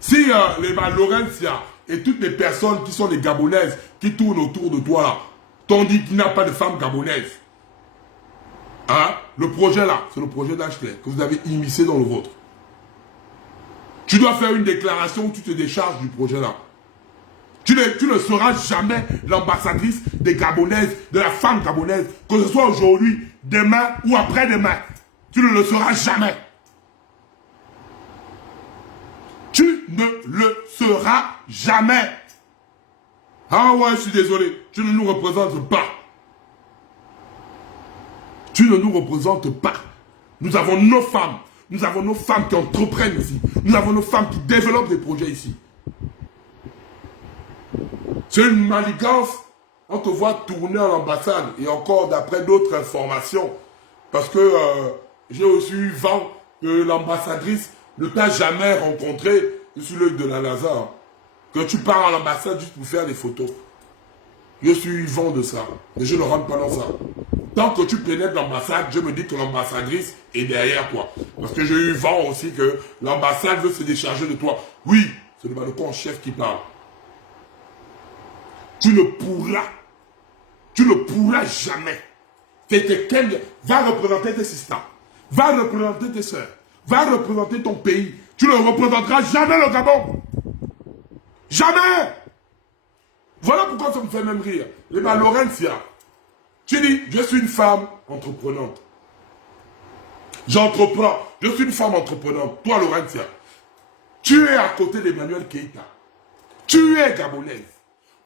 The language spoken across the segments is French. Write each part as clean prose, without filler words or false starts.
Si les Laurentia et toutes les personnes qui sont des Gabonaises qui tournent autour de toi là, t'ont dit qu'il n'y a pas de femmes gabonaises, hein, le projet là, c'est le projet d'Ashley que vous avez immiscé dans le vôtre. Tu dois faire une déclaration où tu te décharges du projet là. Tu ne seras jamais l'ambassadrice des Gabonaises, de la femme gabonaise, que ce soit aujourd'hui, demain ou après-demain. Tu ne le seras jamais. Tu ne le seras jamais. Ah ouais, je suis désolé. Tu ne nous représentes pas. Tu ne nous représentes pas. Nous avons nos femmes. Nous avons nos femmes qui entreprennent ici. Nous avons nos femmes qui développent des projets ici. C'est une manigance. On te voit tourner à l'ambassade. Et encore d'après d'autres informations. Parce que j'ai aussi eu vent que l'ambassadrice ne t'a jamais rencontré sur l'œil de la Lazare. Que tu pars à l'ambassade juste pour faire des photos. Je suis vent de ça. Et je ne rentre pas dans ça. Tant que tu pénètres l'ambassade, je me dis que l'ambassadrice est derrière toi. Parce que j'ai eu vent aussi que l'ambassade veut se décharger de toi. Oui, c'est le mannequin en chef qui parle. Tu ne pourras jamais. Va représenter tes sisters, va représenter tes soeurs, va représenter ton pays. Tu ne représenteras jamais le Gabon. Jamais. Voilà pourquoi ça me fait même rire. Les Laurentia, tu dis, je suis une femme entreprenante. J'entreprends, je suis une femme entreprenante. Toi, Laurentia, tu es à côté d'Emmanuel Keïta. Tu es gabonaise.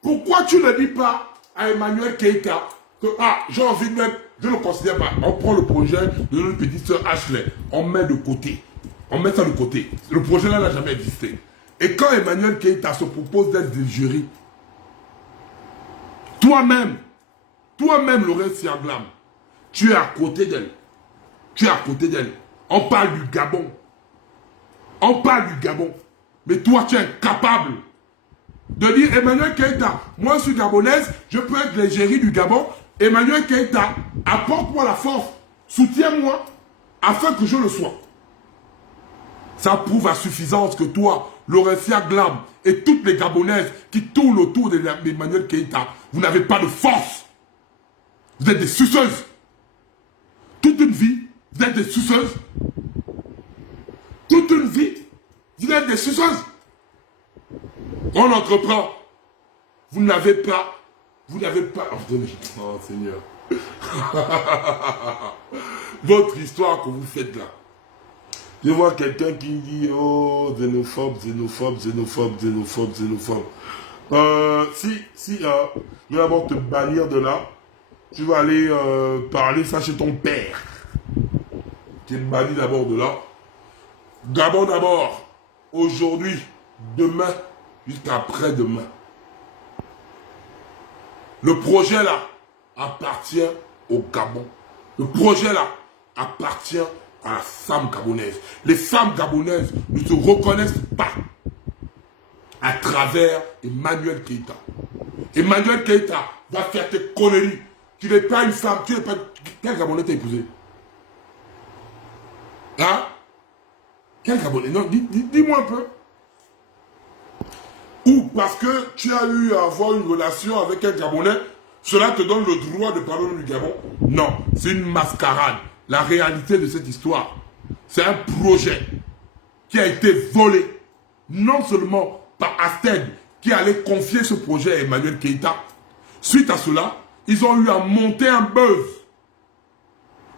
Pourquoi tu ne dis pas à Emmanuel Keïta que, j'ai envie de mettre, je ne le considère pas. On prend le projet de notre petite soeur Ashley, on met de côté. On met ça de côté. Le projet là n'a jamais existé. Et quand Emmanuel Keïta se propose d'être du jury, toi-même, Laurentia Glam, tu es à côté d'elle. Tu es à côté d'elle. On parle du Gabon. On parle du Gabon. Mais toi, tu es incapable de dire, Emmanuel Keïta, moi je suis gabonaise, je peux être l'égérie du Gabon. Emmanuel Keïta, apporte-moi la force, soutiens-moi, afin que je le sois. Ça prouve à suffisance que toi, Laurentia Glam, et toutes les Gabonaises qui tournent autour d'Emmanuel Keïta, vous n'avez pas de force. Vous êtes des suceuses. Toute une vie, vous êtes des suceuses. Toute une vie, vous êtes des suceuses. On entreprend. Vous n'avez pas. Oh Seigneur. Votre histoire que vous faites là. Je vois quelqu'un qui dit, oh, xénophobe, xénophobe, xénophobe, xénophobe, xénophobe. Si nous allons te bannir de là, tu vas aller parler ça chez ton père. Tu es banni d'abord de là. Gabon d'abord. Aujourd'hui, demain, jusqu'à après-demain. Le projet là appartient au Gabon. Le projet là appartient à la femme gabonaise. Les femmes gabonaises ne se reconnaissent pas à travers Emmanuel Keïta. Emmanuel Keïta va faire tes conneries. Tu n'es pas une femme, tu n'es pas... Quel Gabonais t'a épousé? Hein? Quel Gabonais? Non, dis-moi un peu. Ou parce que tu as eu à avoir une relation avec un Gabonais, cela te donne le droit de parler du Gabon? Non, c'est une mascarade. La réalité de cette histoire, c'est un projet qui a été volé, non seulement par Asted, qui allait confier ce projet à Emmanuel Keïta. Suite à cela, ils ont eu à monter un buzz.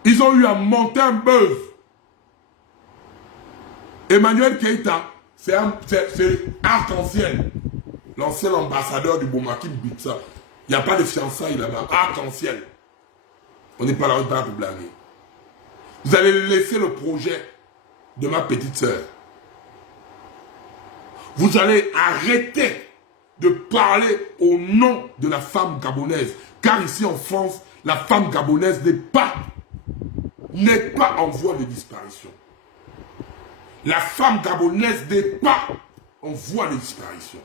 Ils ont eu à monter un buzz. Emmanuel Keïta, c'est Arc-en-Ciel, l'ancien ambassadeur du Boumakim Bitsa. Il n'y a pas de fiançailles là-bas. Arc-en-Ciel. On n'est pas là pour blaguer. Vous allez laisser le projet de ma petite sœur. Vous allez arrêter de parler au nom de la femme gabonaise. Car ici en France, la femme gabonaise n'est pas en voie de disparition. La femme gabonaise n'est pas en voie de disparition.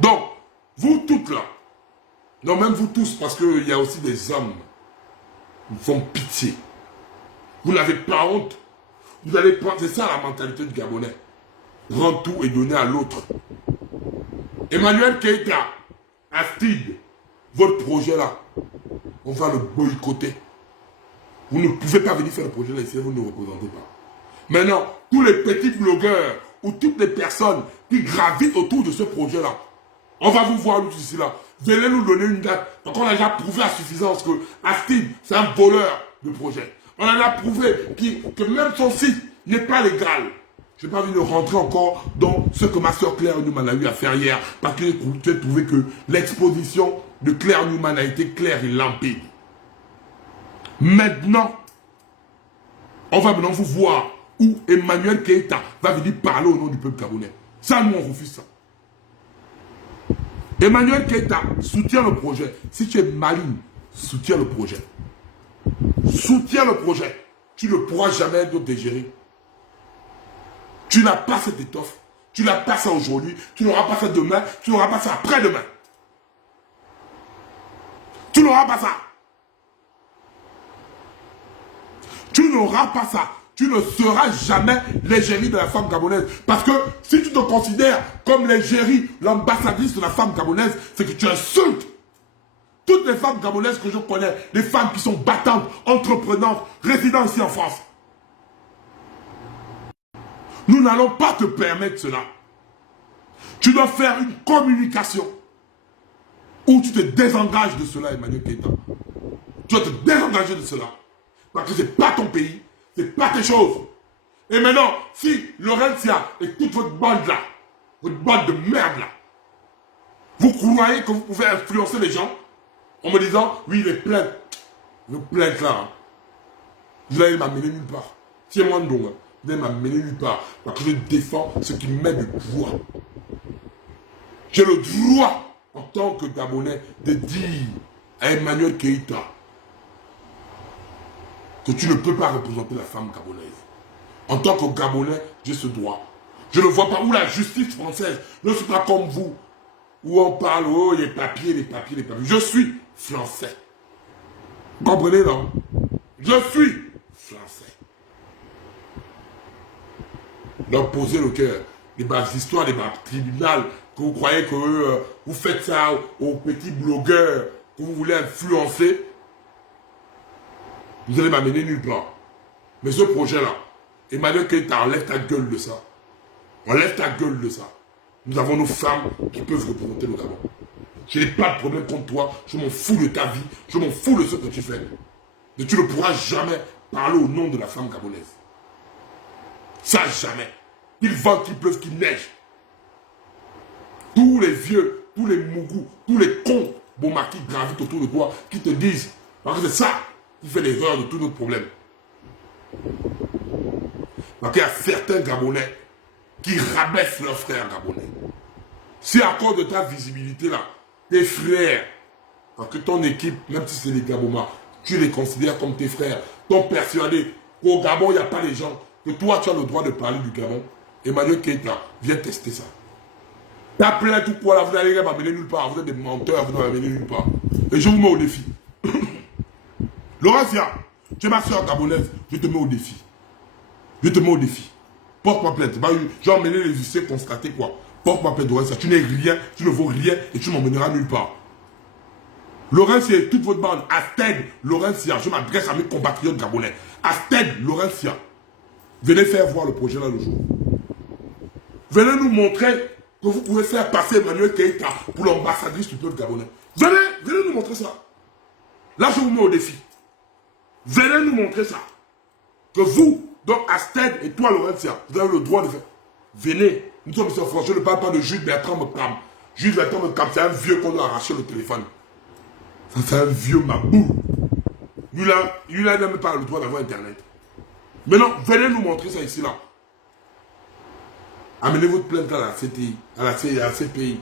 Donc, vous toutes là, non même vous tous, parce qu'il y a aussi des hommes qui font pitié. Vous n'avez pas honte. Vous allez prendre, c'est ça la mentalité du Gabonais. Prendre tout et donner à l'autre. Emmanuel Keïta, Astide, votre projet là, on va le boycotter. Vous ne pouvez pas venir faire le projet là ici, vous ne le représentez pas. Maintenant, tous les petits blogueurs ou toutes les personnes qui gravitent autour de ce projet là, on va vous voir nous ici là. Venez nous donner une date. Donc on a déjà prouvé à suffisance que Astide, c'est un voleur de projet. On a déjà prouvé que même son site n'est pas légal. Je n'ai pas envie de rentrer encore dans ce que ma soeur Claire Newman a eu à faire hier, parce que j'ai trouvé que l'exposition de Claire Newman a été claire et limpide. Maintenant, on va maintenant vous voir où Emmanuel Keïta va venir parler au nom du peuple gabonais. Ça, nous, on refuse ça. Emmanuel Keïta soutient le projet. Si tu es maligne, soutiens le projet. Soutiens le projet. Tu ne pourras jamais être dégéré. Tu n'as pas cette étoffe. Tu n'as pas ça aujourd'hui. Tu n'auras pas ça demain. Tu n'auras pas ça après-demain. Tu n'auras pas ça. Tu n'auras pas ça. Tu ne seras jamais l'égérie de la femme gabonaise. Parce que si tu te considères comme l'égérie, l'ambassadrice de la femme gabonaise, c'est que tu insultes toutes les femmes gabonaises que je connais, les femmes qui sont battantes, entreprenantes, résidant ici en France. Nous n'allons pas te permettre cela. Tu dois faire une communication où tu te désengages de cela, Emmanuel Keïta. Tu dois te désengager de cela. Parce que ce n'est pas ton pays, ce n'est pas tes choses. Et maintenant, si Laurentia et toute votre bande là, votre bande de merde là, vous croyez que vous pouvez influencer les gens en me disant, oui, les plaintes, le plainte là, hein, vous allez m'amener nulle part. Tiens-moi donc, hein, vous allez m'amener nulle part. Parce que je défends ce qui met le droit. J'ai le droit, en tant que Gabonais, de dire à Emmanuel Keïta que tu ne peux pas représenter la femme gabonaise. En tant que Gabonais, j'ai ce droit. Je ne vois pas où la justice française ne suis pas comme vous, où on parle, oh, les papiers, les papiers, les papiers. Je suis français. Vous comprenez, non? Je suis français. Donc, posez le cœur. Les bas histoires, les bas tribunaux, que vous croyez que vous faites ça aux petits blogueurs que vous voulez influencer, vous allez m'amener nulle part. Mais ce projet-là, Emmanuel Keïta, enlève ta gueule de ça. Enlève ta gueule de ça. Nous avons nos femmes qui peuvent représenter le Gabon. Je n'ai pas de problème contre toi. Je m'en fous de ta vie. Je m'en fous de ce que tu fais. Mais tu ne pourras jamais parler au nom de la femme gabonaise. Ça, jamais. Qu'il vente, qu'il pleuve, qu'il neige. Tous les vieux, tous les mougous, tous les cons, Boma qui gravitent autour de toi, qui te disent, parce que c'est ça qui fait l'erreur de tous nos problèmes. Parce qu'il y a certains Gabonais qui rabaissent leurs frères Gabonais. Si à cause de ta visibilité là, tes frères, parce que ton équipe, même si c'est les Gabomas, tu les considères comme tes frères, t'ont persuadé qu'au Gabon, il n'y a pas les gens, que toi tu as le droit de parler du Gabon. Emmanuel Keïta, viens tester ça. T'as plein tout quoi là, vous n'allez m'amener nulle part, vous êtes des menteurs, vous n'allez m'amener nulle part. Et je vous mets au défi. Laurentia, tu es ma soeur gabonaise, je te mets au défi. Je te mets au défi. Porte-moi plainte. J'ai emmené les huissiers constater quoi. Porte-moi plainte, Laurentia. Tu n'es rien, tu ne vaux rien et tu m'emmèneras nulle part. Laurentia et toute votre bande, Astède, Laurentia, je m'adresse à mes compatriotes gabonais. Astède, Laurentia, venez faire voir le projet là le jour. Venez nous montrer que vous pouvez faire passer Emmanuel Keïta pour l'ambassadrice du peuple gabonais. Venez nous montrer ça. Là, je vous mets au défi. Venez nous montrer ça. Que vous, donc Astède et toi, Laurentia, vous avez le droit de faire. Venez. Nous sommes ici en France. Je ne parle pas de Jules Bertrand Mekam. Jules Bertrand Mekam, c'est un vieux qu'on a arraché le téléphone. Ça, c'est un vieux mabou. Lui-là, il n'a même pas le droit d'avoir Internet. Maintenant, venez nous montrer ça ici, là. Amenez votre plainte à la CTI, à la CPI.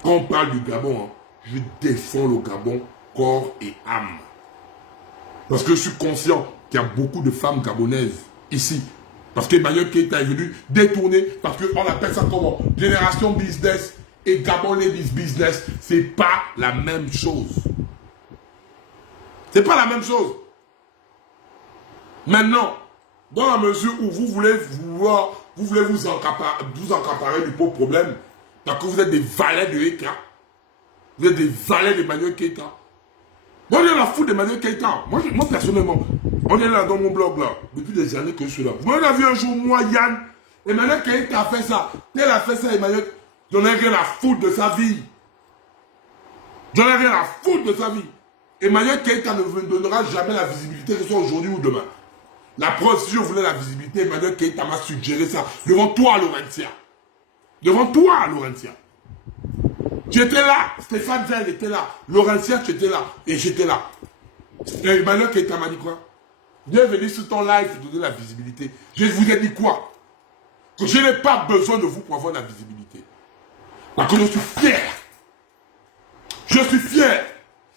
Quand on parle du Gabon, hein, je défends le Gabon corps et âme. Parce que je suis conscient qu'il y a beaucoup de femmes gabonaises ici. Parce qu'Emmanuel Keïta est venu détourner, parce qu'on appelle ça comment? Génération business et Gabon Ladies Business. C'est pas la même chose. C'est pas la même chose. Maintenant, Dans la mesure où vous voulez vous accaparer du pauvre problème, parce que vous êtes des valets de Eka. Vous êtes des valets d'Emmanuel Keïta. Moi, j'ai la foutre d'Emmanuel Keïta. Moi, personnellement, on est là dans mon blog, là, depuis des années que je suis là. Vous m'avez vu un jour, moi, Yann, Emmanuel Keïta a fait ça. Tel a fait ça, Emmanuel. J'en ai rien à foutre de sa vie. J'en ai rien à foutre de sa vie. Emmanuel Keïta ne me donnera jamais la visibilité, que ce soit aujourd'hui ou demain. La preuve, si je voulais la visibilité, Emmanuel Keïta m'a suggéré ça. Devant toi, Laurentia. Devant toi, Laurentia. Tu étais là. Stéphane Zell était là. Laurentia, tu étais là. Et j'étais là. Et Emmanuel Keïta m'a dit quoi? Bienvenue sur ton live pour donner la visibilité. Je vous ai dit quoi? Que je n'ai pas besoin de vous pour avoir la visibilité. Parce que je suis fier. Je suis fier.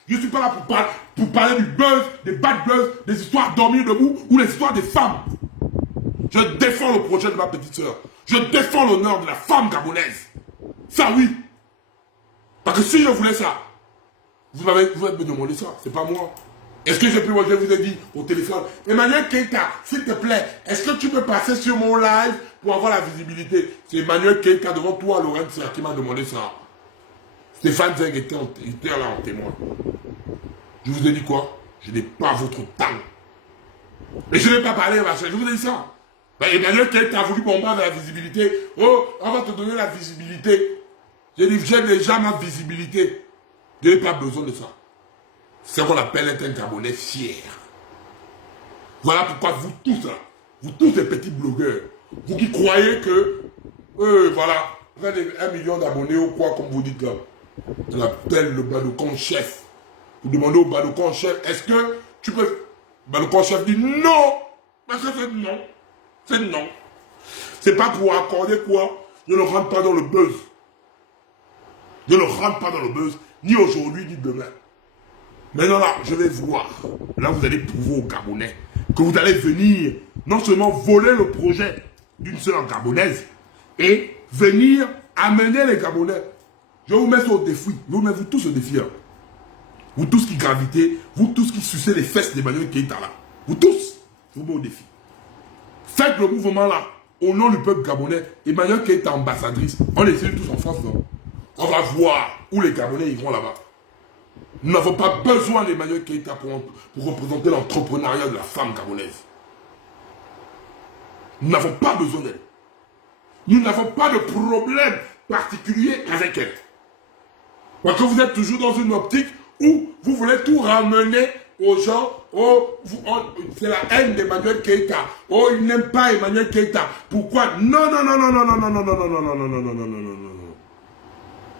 Je ne suis pas là pour parler du buzz, des bad buzz, des histoires dormir debout ou les histoires des femmes. Je défends le projet de ma petite soeur. Je défends l'honneur de la femme gabonaise. Ça oui. Parce que si je voulais ça, vous allez me demander ça, c'est pas moi. Est-ce que j'ai pu, moi je vous ai dit au téléphone, Emmanuel Keïta, s'il te plaît, est-ce que tu peux passer sur mon live pour avoir la visibilité? C'est Emmanuel Keïta devant toi, Laurent, qui m'a demandé ça. Stéphane Zeng était là en témoin. Je vous ai dit quoi? Je n'ai pas votre temps. Et je n'ai pas parlé, je vous ai dit ça. Emmanuel Keïta a voulu qu'on parle de la visibilité. Oh, on va te donner la visibilité. J'ai dit, j'ai déjà ma visibilité. Je n'ai pas besoin de ça. C'est ce qu'on appelle être un Gabonais fier. Voilà pourquoi vous tous là, vous tous les petits blogueurs, vous qui croyez que, voilà, vous avez 1 million d'abonnés ou quoi, comme vous dites là. On appelle le Badoukan chef. Vous demandez au Badoukan chef, est-ce que tu peux... Badoukan chef dit non. Parce que c'est non. C'est non. C'est pas pour accorder quoi. Je ne rentre pas dans le buzz. Je ne rentre pas dans le buzz, ni aujourd'hui, ni demain. Maintenant là, je vais voir. Là, vous allez prouver aux Gabonais que vous allez venir non seulement voler le projet d'une sœur gabonaise et venir amener les Gabonais. Je vous mets ça au défi. Je vous mets vous tous au défi. Hein. Vous tous qui gravitez, vous tous qui sucez les fesses d'Emmanuel Keïta là. Vous tous, je vous mets au défi. Faites le mouvement là, au nom du peuple gabonais. Emmanuel Keïta ambassadrice. On est ici tous en France, non? On va voir où les Gabonais iront là-bas. Nous n'avons pas besoin d'Emmanuel Keïta pour représenter l'entrepreneuriat de la femme gabonaise. Nous n'avons pas besoin d'elle. Nous n'avons pas de problème particulier avec elle. Parce que vous êtes toujours dans une optique où vous voulez tout ramener aux gens. Oh, c'est la haine d'Emmanuel Keïta. Oh, ils n'aiment pas Emmanuel Keïta. Pourquoi? Non, non, non, non, non, non, non, non, non, non, non, non, non, non, non, non, non, non.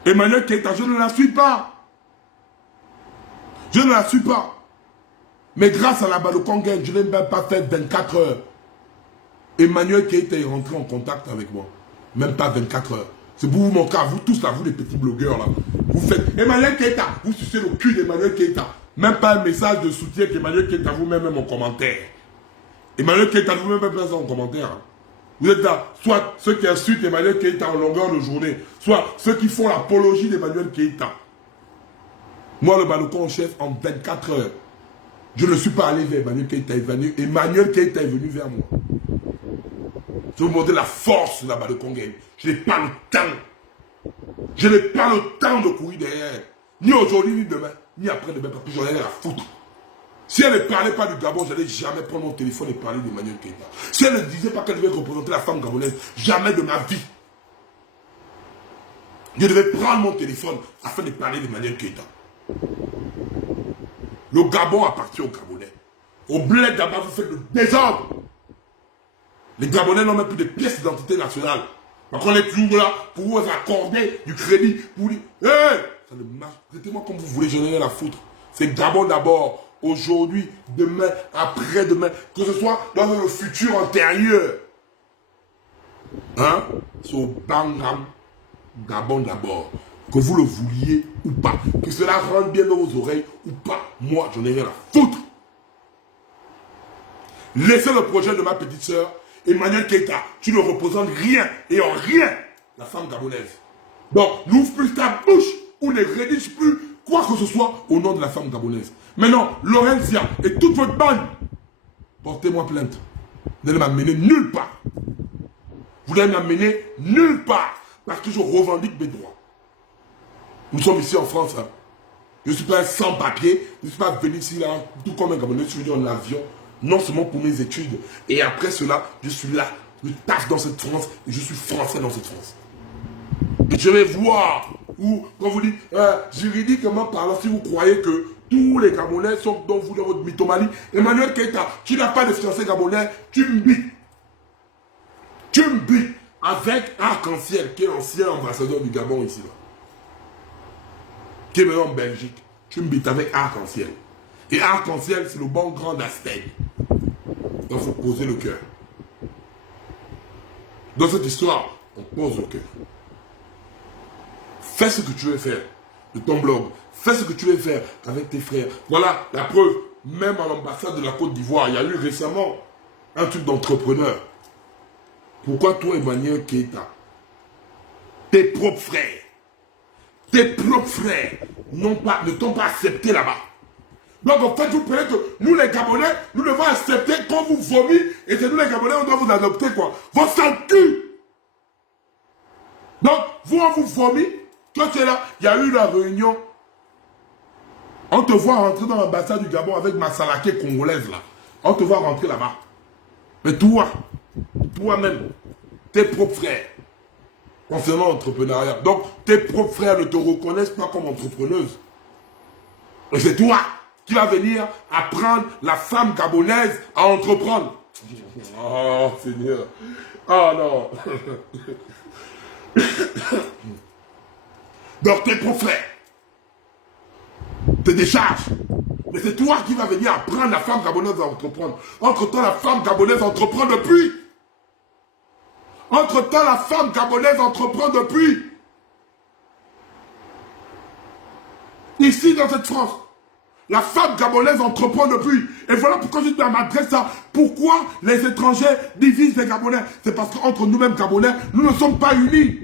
Emmanuel Keïta, je ne la suis pas. Je ne la suis pas. Mais grâce à la Badoukan Gang, je n'ai même pas fait 24 heures. Emmanuel Keïta est rentré en contact avec moi. Même pas 24 heures. C'est pour vous montrer à vous tous là, vous les petits blogueurs là. Vous faites Emmanuel Keïta, vous sucez le cul d'Emmanuel Keïta. Même pas un message de soutien qu'Emmanuel Keïta vous-même en commentaire. Emmanuel Keïta vous-même pas ça en commentaire. Hein. Vous êtes là, soit ceux qui insultent Emmanuel Keïta en longueur de journée, soit ceux qui font l'apologie d'Emmanuel Keïta. Moi, le Badoukan en chef, en 24 heures, je ne suis pas allé vers Emmanuel Keïta. Emmanuel Keïta est venu vers moi. Je vais vous montrer la force de la Badoukan Gang. Je n'ai pas le temps. Je n'ai pas le temps de courir derrière. Ni aujourd'hui, ni demain, ni après-demain, parce que j'en ai rien à foutre. Si elle ne parlait pas du Gabon, je n'allais jamais prendre mon téléphone et parler d'Emmanuel Keïta. Si elle ne disait pas qu'elle devait représenter la femme gabonaise, jamais de ma vie. Je devais prendre mon téléphone afin de parler d'Emmanuel Keïta. Le Gabon appartient aux Gabonais. Au bled d'abord, vous faites le désordre. Les Gabonais n'ont même plus de pièces d'identité nationale. Donc on est toujours là pour vous accorder du crédit. Pour vous dire, hey, ça ne marche. Traitez-moi comme vous voulez, je n'ai rien à foutre. C'est Gabon d'abord. Aujourd'hui, demain, après-demain. Que ce soit dans le futur antérieur. Hein? C'est au Bangam. Gabon d'abord. Que vous le vouliez ou pas. Que cela rentre bien dans vos oreilles ou pas. Moi, je n'ai rien à foutre. Laissez le projet de ma petite sœur. Emmanuel Keïta, tu ne représentes rien et en rien la femme gabonaise. Donc, n'ouvre plus ta bouche ou ne rédige plus quoi que ce soit au nom de la femme gabonaise. Maintenant, Laurentia et toute votre bande, portez-moi plainte. Vous n'allez m'amener nulle part. Vous n'allez m'amener nulle part. Parce que je revendique mes droits. Nous sommes ici en France. Hein. Je ne suis pas un sans-papier. Je ne suis pas venu ici, là, tout comme un Gabonais. Je suis venu en avion. Non seulement pour mes études. Et après cela, je suis là. Je taffe dans cette France. Et je suis français dans cette France. Et je vais voir où, quand vous dites, juridiquement parlant, si vous croyez que tous les Gabonais sont dans vous, dans votre mythomanie, Emmanuel Keïta, tu n'as pas de fiancé gabonais, tu me bites. Tu me bites avec Arc-en-Ciel, qui est l'ancien ambassadeur du Gabon ici, là. Qui est maintenant en Belgique. Tu me bites avec Arc-en-Ciel. Et Arc-en-Ciel, c'est le bon grand d'Astène. Donc, il faut poser le cœur. Dans cette histoire, on pose le cœur. Fais ce que tu veux faire de ton blog. Fais ce que tu veux faire avec tes frères. Voilà la preuve. Même à l'ambassade de la Côte d'Ivoire, il y a eu récemment un truc d'entrepreneur. Pourquoi toi, Emmanuel Keïta, tes propres frères ne t'ont pas accepté là-bas? Donc en fait, vous croyez que nous les Gabonais, nous devons accepter qu'on vous vomit et c'est nous les Gabonais, on doit vous adopter quoi? Vos sales culs! Donc, vous, on vous vomit. Toi, tu es là, il y a eu la réunion. On te voit rentrer dans l'ambassade du Gabon avec ma salaké congolaise là. On te voit rentrer là-bas. Mais toi-même, tes propres frères, concernant l'entrepreneuriat. Donc, tes propres frères ne te reconnaissent pas comme entrepreneuse. Et c'est toi qui vas venir apprendre la femme gabonaise à entreprendre. Oh, Seigneur. Oh non. Donc, tes propres frères te déchargent. Mais c'est toi qui vas venir apprendre la femme gabonaise à entreprendre. Entre-temps, la femme gabonaise entreprend depuis. Entre-temps, la femme gabonaise entreprend depuis. Ici, dans cette France, la femme gabonaise entreprend depuis. Et voilà pourquoi je m'adresse à pourquoi les étrangers divisent les Gabonais. C'est parce qu'entre nous-mêmes Gabonais, nous ne sommes pas unis.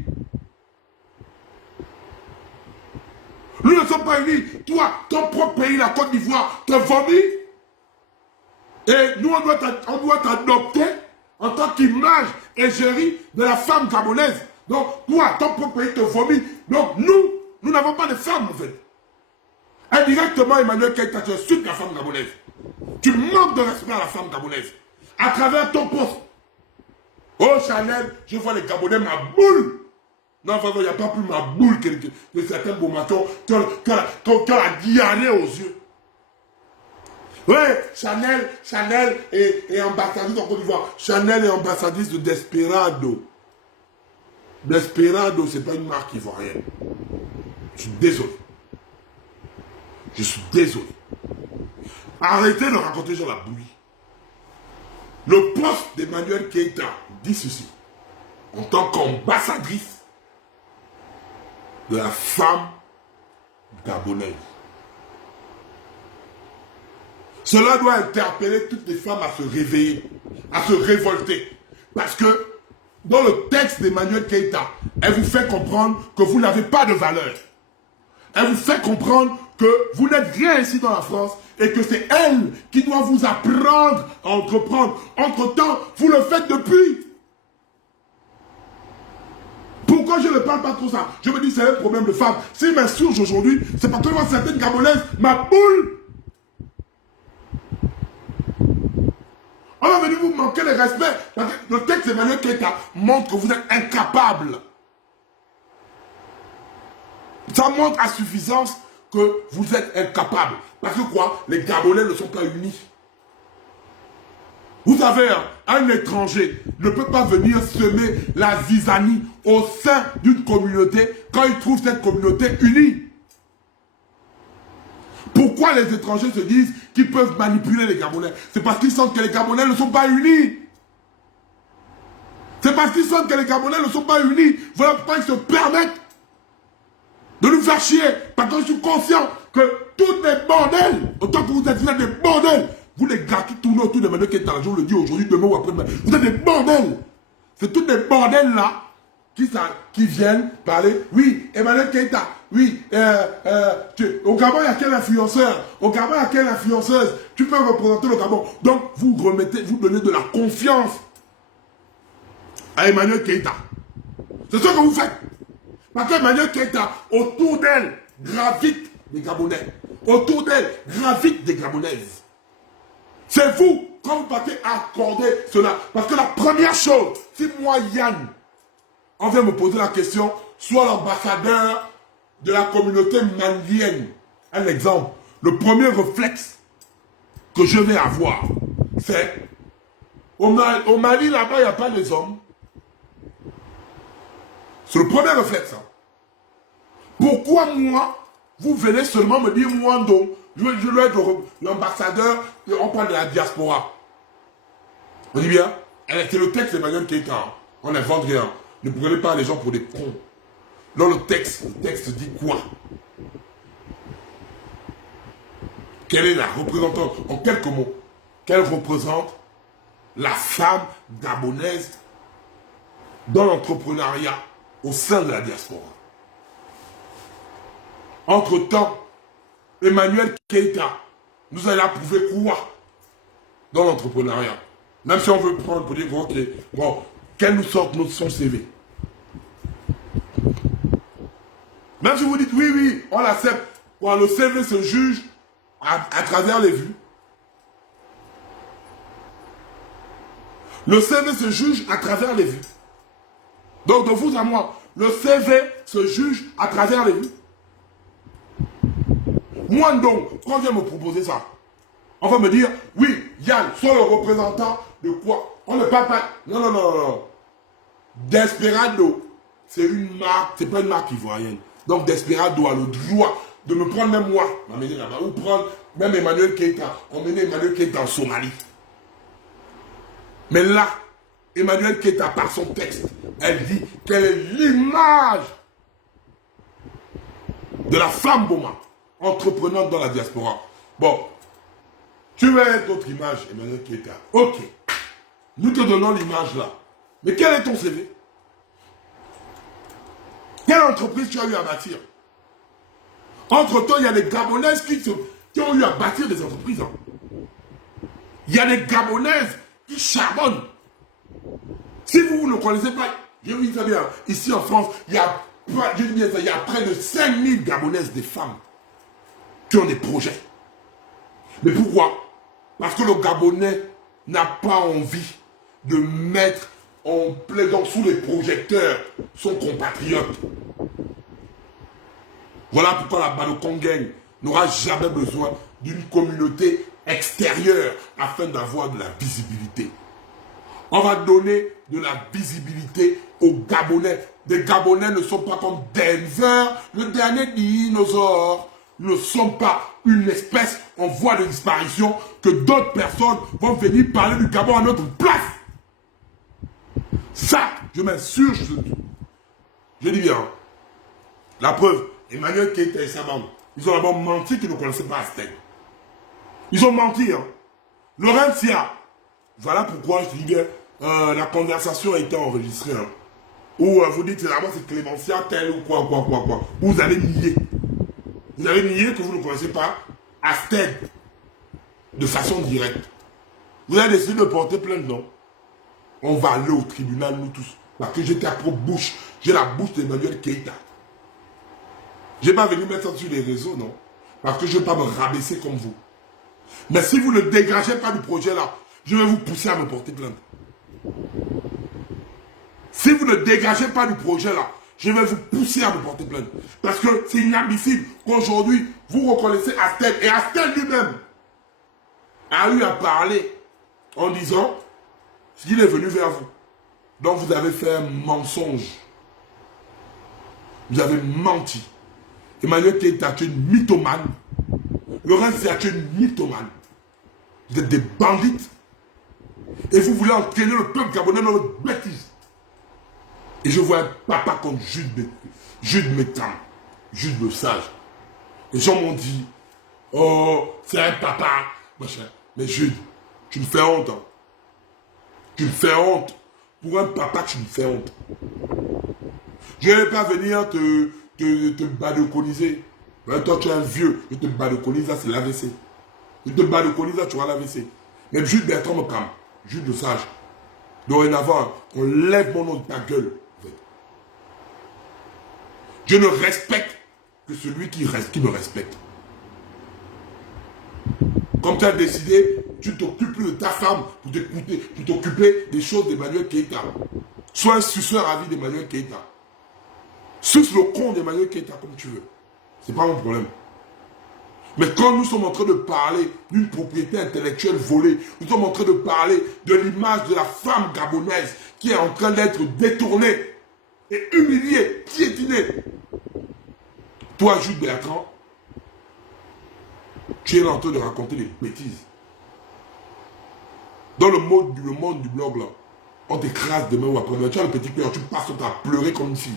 Nous ne sommes pas unis. Toi, ton propre pays, la Côte d'Ivoire, te vomit. Et nous, on doit t'adopter en tant qu'image égérie de la femme gabonaise. Donc, toi, ton propre pays te vomit. Donc, nous n'avons pas de femme, en fait. Indirectement, Emmanuel Keïta, tu insultes la femme gabonaise. Tu manques de respect à la femme gabonaise. À travers ton poste. Oh, Chanel, je vois les Gabonais, ma boule. Non, il n'y a pas plus ma boule que certains beaux matons qui ont la diarrhée aux yeux. Ouais, Chanel est ambassadrice en Côte d'Ivoire. Chanel est ambassadrice de Desperado. Desperado, ce n'est pas une marque ivoirienne. Je suis désolé. Je suis désolé. Arrêtez de raconter sur la bouillie. Le poste d'Emmanuel Keïta dit ceci. En tant qu'ambassadrice de la femme gabonaise. Cela doit interpeller toutes les femmes à se réveiller, à se révolter. Parce que dans le texte d'Emmanuel Keïta, elle vous fait comprendre que vous n'avez pas de valeur. Elle vous fait comprendre que vous n'êtes rien ici dans la France et que c'est elle qui doit vous apprendre à entreprendre. Entre-temps, vous le faites depuis. Pourquoi je ne parle pas trop ça? Je me dis c'est un problème de femme. S'il m'insurge aujourd'hui, c'est parce que moi, certaines Gabonaises, ma boule. On va venir vous manquer de respect. Parce que le texte d'Emmanuel Keïta montre que vous êtes incapable. Ça montre à suffisance que vous êtes incapable. Parce que quoi? Les Gabonais ne sont pas unis. Vous savez, un étranger ne peut pas venir semer la zizanie au sein d'une communauté quand il trouve cette communauté unie. Pourquoi les étrangers se disent qu'ils peuvent manipuler les Gabonais? C'est parce qu'ils sentent que les Gabonais ne sont pas unis. C'est parce qu'ils sentent que les Gabonais ne sont pas unis. Voilà pourquoi ils se permettent de nous faire chier. Parce que je suis conscient que toutes les bordels, autant que vous êtes là des bordels, vous les gars qui tournent autour de Emmanuel Keïta, je vous le dis aujourd'hui, demain ou après-demain, vous êtes des bordels. C'est tous des bordels là qui viennent parler. Oui, Emmanuel Keïta, oui, au Gabon, il n'y a quel influenceur? Au Gabon, il y a quelle influenceuse? Tu peux représenter le Gabon. Donc, vous donnez de la confiance à Emmanuel Keïta. C'est ce que vous faites. Parce qu'Emmanuel Keïta, autour d'elle, gravitent des Gabonais. Autour d'elle, gravitent des Gabonaises. C'est vous, quand vous partez, accorder cela. Parce que la première chose, si moi, Yann, on vient me poser la question, soit l'ambassadeur de la communauté malienne. Un exemple. Le premier réflexe que je vais avoir, c'est au Mali, là-bas, il n'y a pas les hommes. C'est le premier réflexe. Hein. Pourquoi moi, vous venez seulement me dire, moi, donc, je dois être l'ambassadeur, on parle de la diaspora. On dit bien, c'est le texte d'Emmanuel Keïta. On n'invente rien. Ne prenez pas les gens pour des cons. Dans le texte dit quoi? Quelle est la représentante, en quelques mots, qu'elle représente la femme gabonaise dans l'entrepreneuriat au sein de la diaspora. Entre-temps, Emmanuel Keïta nous a approuvé quoi dans l'entrepreneuriat? Même si on veut prendre pour dire, ok, bon, qu'elle nous sorte son CV. Même si vous dites, oui, oui, on l'accepte, quand le CV se juge à travers les vues. Le CV se juge à travers les vues. Donc, de vous à moi, le CV se juge à travers les vues. Moi, donc, quand on vient me proposer ça, on va me dire, oui, Yann, sois le représentant de quoi? On ne parle pas. Non, non, non, non. Desperado, c'est une marque, c'est pas une marque ivoirienne. Donc, Desperado a le droit de me prendre même moi, m'amener là-bas, ou prendre même Emmanuel Keïta, emmener Emmanuel Keïta en Somalie. Mais là, Emmanuel Keïta, par son texte, elle dit quelle est l'image de la femme Boma, entreprenante dans la diaspora. Bon, tu veux être d'autres images, Emmanuel Keïta. Ok, nous te donnons l'image là. Mais quel est ton CV? Quelle entreprise tu as eu à bâtir? Entre-temps, il y a des Gabonaises qui ont eu à bâtir des entreprises. Hein. Il y a des Gabonaises qui charbonnent. Si vous ne connaissez pas, je vous dis très bien, ici en France, il y a près de 5000 Gabonaises, des femmes, qui ont des projets. Mais pourquoi? Parce que le Gabonais n'a pas envie de mettre en plaidant sous les projecteurs son compatriote. Voilà pourquoi la Balokongen n'aura jamais besoin d'une communauté extérieure afin d'avoir de la visibilité. On va donner de la visibilité aux Gabonais. Les Gabonais ne sont pas comme Denver, le dernier dinosaure. Nous ne sommes pas une espèce en voie de disparition que d'autres personnes vont venir parler du Gabon à notre place. Ça, je m'insurge. Je dis bien. La preuve, Emmanuel Keïta et sa bande, ils ont d'abord menti qu'ils ne connaissaient pas Asteg. Ils ont menti. Hein. Laurentia, voilà pourquoi je dis bien, la conversation a été enregistrée. Hein. Ou vous dites, d'abord c'est Clémentia, tel ou quoi. Vous allez nier. Vous allez nier que vous ne connaissez pas Asteg de façon directe. Vous avez décidé de porter plainte, non? On va aller au tribunal, nous tous. Parce que j'ai ta propre bouche. J'ai la bouche d'Emmanuel Keïta. Je n'ai pas venu mettre ça sur les réseaux, non. Parce que je ne vais pas me rabaisser comme vous. Mais si vous ne dégagez pas du projet là, je vais vous pousser à me porter plainte. Si vous ne dégagez pas du projet là, je vais vous pousser à me porter plainte. Parce que c'est inadmissible qu'aujourd'hui, vous reconnaissez Asteg. Et Asteg lui-même a eu à parler en disant qu'il est venu vers vous. Donc vous avez fait un mensonge. Vous avez menti. Emmanuel Keïta, tu es une mythomane. Laurent Sia, tu es une mythomane. Vous êtes des bandites. Et vous voulez entraîner le peuple gabonais dans votre bêtise. Et je vois un papa comme Jude Métam, Jude le sage. Les gens m'ont dit, oh, c'est un papa, machin. Mais Jude, tu me fais honte. Hein. Tu me fais honte. Pour un papa, tu me fais honte. Je ne vais pas venir te balconiser. Ben, toi, tu es un vieux, je te balconise, là, c'est l'AVC. Je te balconise, là, tu auras l'AVC. Mais Jules Bertrand me calme. Jules le sage. Dorénavant, on lève mon nom de ta gueule. En fait. Je ne respecte que celui qui me respecte. Comme tu as décidé, tu t'occupes plus de ta femme pour t'occuper des choses d'Emmanuel Keïta. Sois un suceur à vie d'Emmanuel Keïta. Suce le con d'Emmanuel Keïta comme tu veux. C'est pas mon problème. Mais quand nous sommes en train de parler d'une propriété intellectuelle volée, nous sommes en train de parler de l'image de la femme gabonaise qui est en train d'être détournée et humiliée, piétinée. Toi, Jules Bertrand, tu es là en train de raconter des bêtises. Dans le monde du blog, là, on t'écrase demain ou après-demain. Tu as le petit cœur, tu passes ton temps à pleurer comme une fille.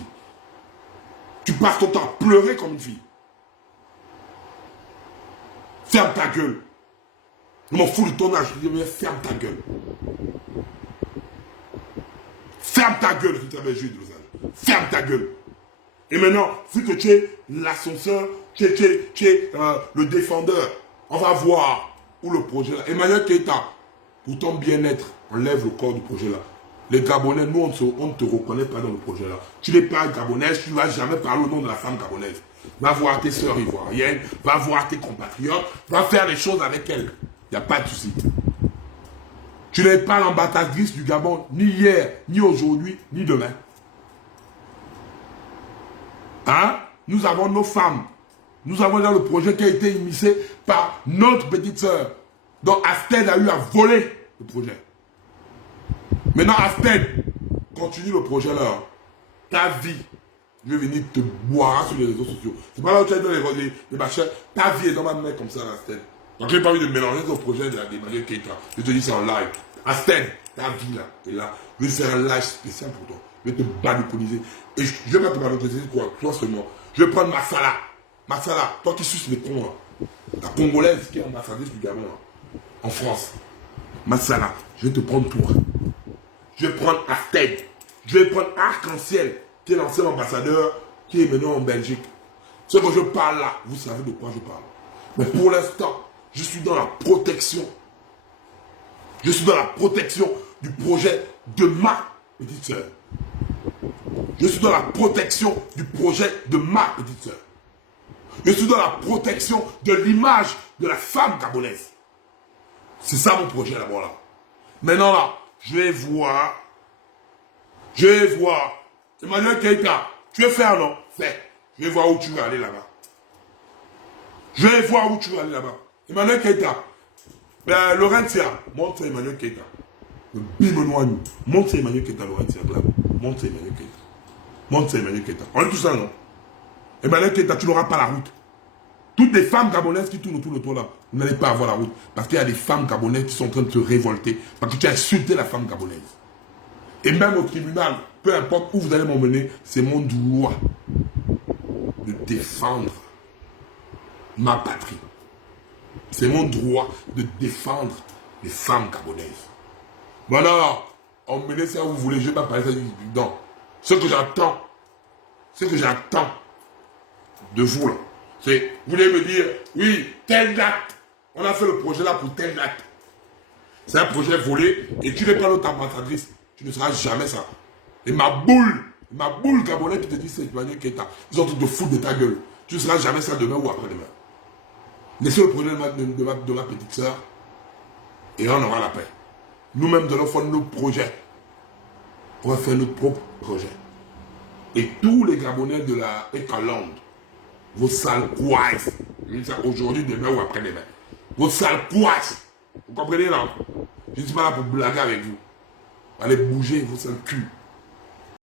Tu passes ton temps à pleurer comme une fille. Ferme ta gueule. Je m'en fous de ton âge. Je dis, mais ferme ta gueule. Ferme ta gueule, si tu avais joué de l'osage. Ferme ta gueule. Et maintenant, vu que tu es l'ascenseur, tu es le défendeur, on va voir où le projet là. Emmanuel Keïta, pour ton bien-être, enlève le corps du projet là. Les Gabonais, nous, on ne te reconnaît pas dans le projet là. Tu n'es pas gabonaise, tu ne vas jamais parler au nom de la femme gabonaise. Va voir tes sœurs ivoiriennes, va voir tes compatriotes, va faire les choses avec elles. Il n'y a pas de souci. Tu n'es pas l'ambassadrice du Gabon, ni hier, ni aujourd'hui, ni demain. Hein? Nous avons nos femmes. Nous avons dans le projet qui a été initié par notre petite sœur, dont Asted a eu à voler le projet. Maintenant, Asted, continue le projet là. Ta vie, je vais venir te boire sur les réseaux sociaux. C'est pas là où tu as dans les machins. Ta vie est dans ma main comme ça, Asted. Donc, j'ai pas envie de mélanger ton projet d'Emmanuel Keïta. Je te dis ça en live. Asted, ta vie là, est là. Je vais faire un live spécial pour toi. Je vais te balconiser. Et je vais pas te balconiser quoi? Toi seulement. Je vais prendre Massala. Massala, toi qui suces les cons là. La Congolaise qui est ambassadrice du Gabon là. En France. Massala, je vais te prendre toi. Je vais prendre Asted. Je vais prendre Arc-en-Ciel, qui est l'ancien ambassadeur, qui est maintenant en Belgique. Ce que je parle là, vous savez de quoi je parle. Mais pour l'instant, je suis dans la protection. Je suis dans la protection du projet de ma petite sœur. Je suis dans la protection du projet de ma petite sœur. Je suis dans la protection de l'image de la femme gabonaise. C'est ça mon projet là-bas là. Maintenant là, je vais voir. Emmanuel Keïta, tu veux faire non? Fais. Je vais voir où tu veux aller là-bas. Je vais voir où tu veux aller là-bas. Emmanuel Keïta. Laurentia, monte sur Emmanuel Keïta. Le bimenoignou. Monte sur Emmanuel Keïta, Laurentia. Monte sur Emmanuel Keïta. Monte sur Emmanuel Keïta. On est tout ça, non? Emmanuel Keïta, tu n'auras pas la route. Toutes les femmes gabonaises qui tournent autour de toi là, vous n'allez pas avoir la route. Parce qu'il y a des femmes gabonaises qui sont en train de se révolter. Parce que tu as insulté la femme gabonaise. Et même au tribunal, peu importe où vous allez m'emmener, c'est mon droit de défendre ma patrie. C'est mon droit de défendre les femmes gabonaises. Voilà, emmenez ça où vous voulez, je ne vais pas parler ça du non. Ce que j'attends de vous là, c'est, vous voulez me dire, oui, telle date, on a fait le projet là pour telle date. C'est un projet volé et tu n'es pas notre ambassadrice. Tu ne seras jamais ça. Et ma boule gabonaise qui te dit c'est Emmanuel Keïta. Ils ont tout de foutre de ta gueule. Tu ne seras jamais ça demain ou après-demain. Laissez le projet de ma petite sœur et on aura la paix. Nous-mêmes, nous allons faire nos projets. On va faire notre propre projet. Et tous les Gabonais de la Ekalande, vos sales couasses, je dis ça aujourd'hui, demain ou après-demain, vos sales couasses, vous comprenez là? Je ne suis pas là pour blaguer avec vous. Allez bouger vos sales culs.